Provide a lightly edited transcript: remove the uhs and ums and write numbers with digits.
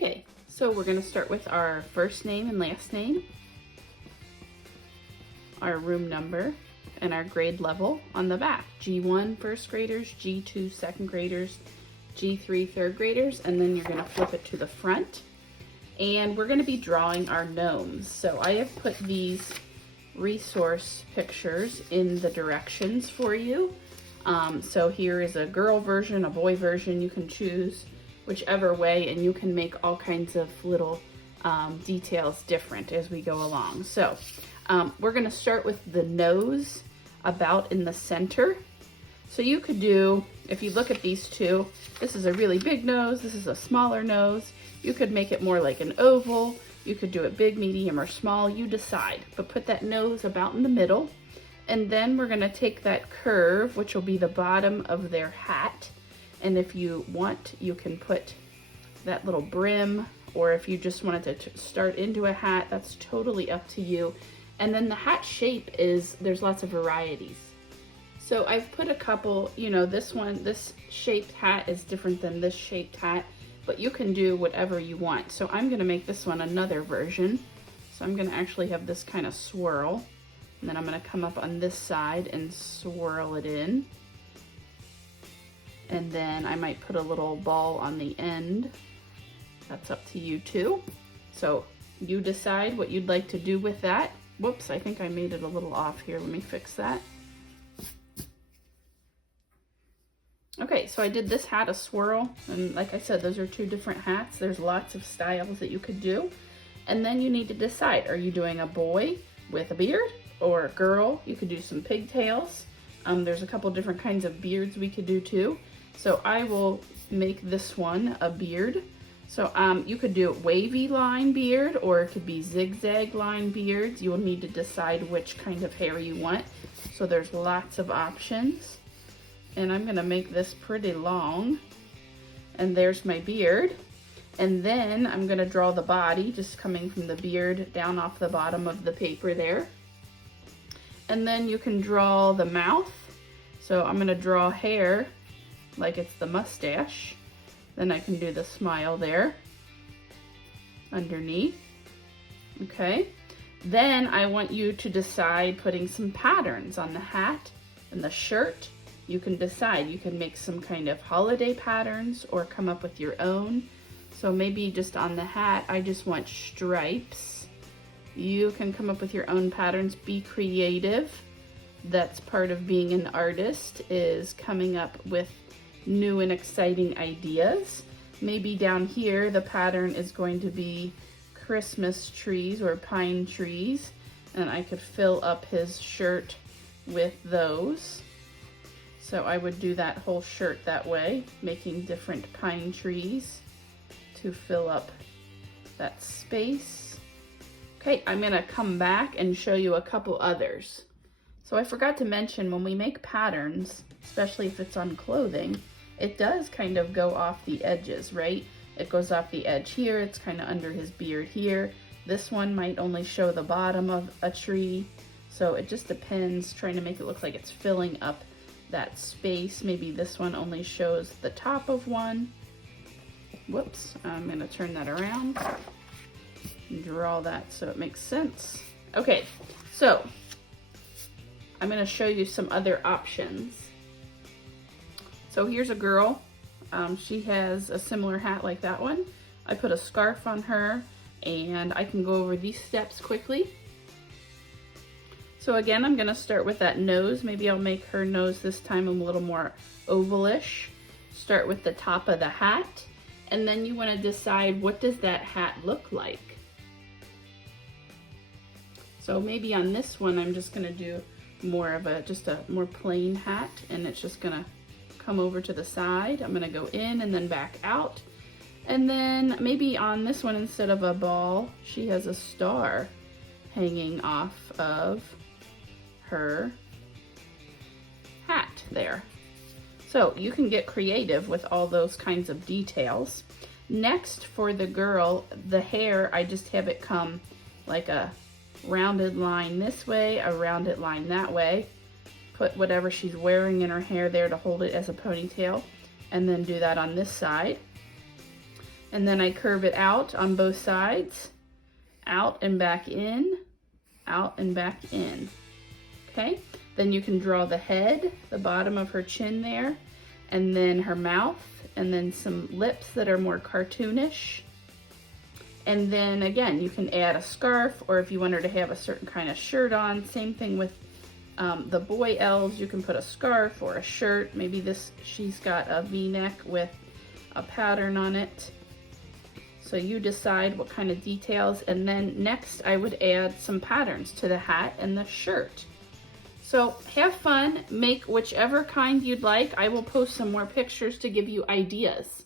Okay, so we're going to start with our first name and last name, our room number, and our grade level on the back. G1 first graders, G2 second graders, G3 third graders, and then you're going to flip it to the front. And we're going to be drawing our gnomes. So I have put these resource pictures in the directions for you. So here is a girl version, a boy version. You can choose whichever way, and you can make all kinds of little details different as we go along. So we're going to start with the nose about in the center. So you could do, if you look at these two, this is a really big nose, this is a smaller nose. You could make it more like an oval. You could do it big, medium, or small. You decide, but put that nose about in the middle. And then we're going to take that curve, which will be the bottom of their hat. And if you want, you can put that little brim, or if you just wanted to start into a hat, that's totally up to you. And then the hat shape is, there's lots of varieties. So I've put a couple, you know, this shaped hat is different than this shaped hat, but you can do whatever you want. So I'm gonna make this one another version. So I'm gonna actually have this kind of swirl, and then I'm gonna come up on this side and swirl it in. And then I might put a little ball on the end. That's up to you too. So you decide what you'd like to do with that. Whoops, I think I made it a little off here. Let me fix that. Okay, so I did this hat a swirl, and like I said, those are two different hats. There's lots of styles that you could do. And then you need to decide, are you doing a boy with a beard or a girl? You could do some pigtails. There's a couple different kinds of beards we could do too. So I will make this one a beard. So you could do a wavy line beard, or it could be zigzag line beards. You will need to decide which kind of hair you want. So there's lots of options. And I'm gonna make this pretty long. And there's my beard. And then I'm gonna draw the body, just coming from the beard down off the bottom of the paper there. And then you can draw the mouth. So I'm gonna draw hair like it's the mustache. Then I can do the smile there underneath. Okay. Then I want you to decide putting some patterns on the hat and the shirt. You can decide, you can make some kind of holiday patterns or come up with your own. So maybe just on the hat, I just want stripes. You can come up with your own patterns, be creative. That's part of being an artist, is coming up with new and exciting ideas. Maybe down here, the pattern is going to be Christmas trees or pine trees, and I could fill up his shirt with those. So I would do that whole shirt that way, making different pine trees to fill up that space. Okay, I'm gonna come back and show you a couple others. So I forgot to mention, when we make patterns, especially if it's on clothing, it does kind of go off the edges, right? It goes off the edge here, it's kind of under his beard here. This one might only show the bottom of a tree. So it just depends, trying to make it look like it's filling up that space. Maybe this one only shows the top of one. Whoops, I'm gonna turn that around and draw that so it makes sense. Okay, so I'm gonna show you some other options. So here's a girl. She has a similar hat like that one. I put a scarf on her, and I can go over these steps quickly. So again, I'm gonna start with that nose. Maybe I'll make her nose this time a little more ovalish. Start with the top of the hat, and then you wanna decide, what does that hat look like? So maybe on this one, I'm just gonna do more of just a more plain hat, and it's just gonna come over to the side. I'm gonna go in and then back out. And then maybe on this one, instead of a ball, she has a star hanging off of her hat there. So you can get creative with all those kinds of details. Next, for the girl, the hair, I just have it come like a rounded line this way, a rounded line that way. Put whatever she's wearing in her hair there to hold it as a ponytail, and then do that on this side. And then I curve it out on both sides, out and back in, out and back in. Okay, then you can draw the head, the bottom of her chin there, and then her mouth, and then some lips that are more cartoonish. And then again, you can add a scarf, or if you want her to have a certain kind of shirt on, same thing with the boy elves, you can put a scarf or a shirt. Maybe she's got a V-neck with a pattern on it. So you decide what kind of details, and then next I would add some patterns to the hat and the shirt. So have fun, make whichever kind you'd like. I will post some more pictures to give you ideas.